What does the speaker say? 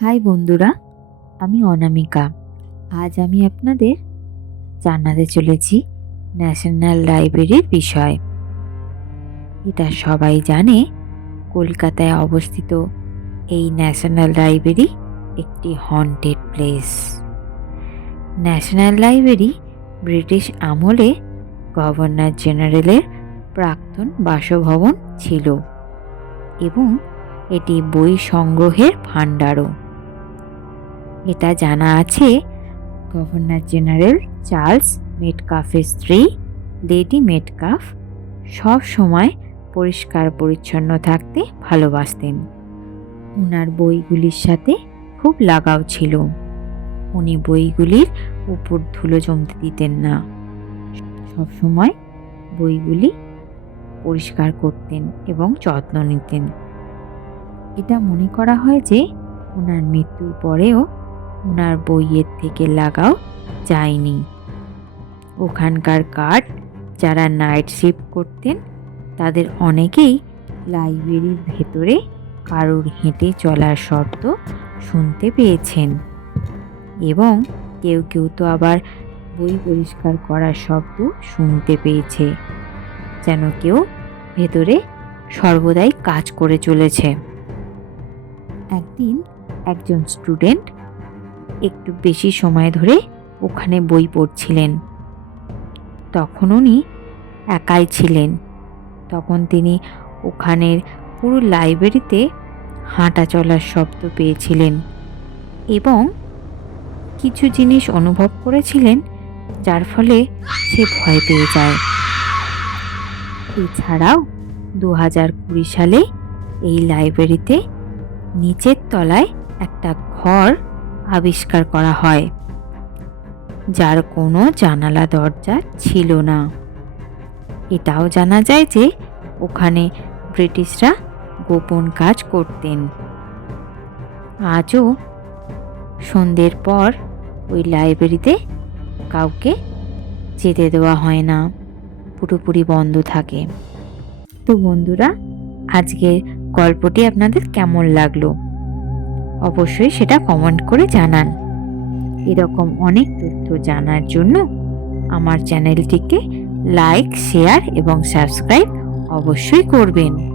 High বন্ধুরা, আমি অনামিকা। আজ আমি আপনাদের জানাতে চলেছি ন্যাশনাল লাইব্রেরির বিষয়। এটা সবাই জানে, কলকাতায় অবস্থিত এই ন্যাশনাল লাইব্রেরি একটি haunted place national library British আমলে গভর্নর জেনারেলের প্রাক্তন বাসভবন ছিল এবং এটি বই সংগ্রহের ভাণ্ডারও। এটা জানা আছে গভর্নর জেনারেল চার্লস মেটকাফের স্ত্রী, লেডি মেটকাফ সব সময় পরিষ্কার পরিচ্ছন্ন থাকতে ভালোবাসতেন। ওনার বইগুলির সাথে খুব লাগাও ছিল। উনি বইগুলির উপর ধুলো জমতে দিতেন না। সবসময় বইগুলি পরিষ্কার করতেন এবং যত্ন নিতেন। এটা মনে করা হয় যে ওনার মৃত্যুর পরেও ওনার বইয়ের থেকে লাগাও যায়নি। ওখানকার গার্ড যারা নাইট শিফট করতেন, তাদের অনেকেই লাইব্রেরির ভেতরে কারোর হেঁটে চলার শব্দ শুনতে পেয়েছেন। এবং কেউ কেউ তো আবার বই পরিষ্কার করার শব্দ শুনতে পেয়েছে, যেন কেউ ভেতরে সর্বদাই কাজ করে চলেছে। একদিন একজন স্টুডেন্ট একটু বেশি সময় ধরে ওখানে বই পড়ছিলেন। তখন উনি একাই ছিলেন। তখন তিনি ওখানের পুরো লাইব্রেরিতে হাঁটা চলার শব্দ পেয়েছিলেন এবং কিছু জিনিস অনুভব করেছিলেন, যার ফলে সে ভয় পেয়ে যায়। এছাড়াও দু হাজার কুড়ি সালে এই লাইব্রেরিতে নিচের তলায় একটা ঘর আবিষ্কার করা হয়, যার কোনো জানালা দরজা ছিল না। এটাও জানা যায় যে ওখানে ব্রিটিশরা গোপন কাজ করতেন। আজও সন্ধ্যের পর ওই লাইব্রেরিতে কাউকে যেতে দেওয়া হয় না। পুরোপুরি বন্ধ থাকে। তো বন্ধুরা, আজকের গল্পটি আপনাদের কেমন লাগল? অবশ্যই সেটা কমেন্ট করে জানান। এরকম অনেক তথ্য জানার জন্য আমার চ্যানেলটিকে লাইক, শেয়ার এবং সাবস্ক্রাইব অবশ্যই করবেন।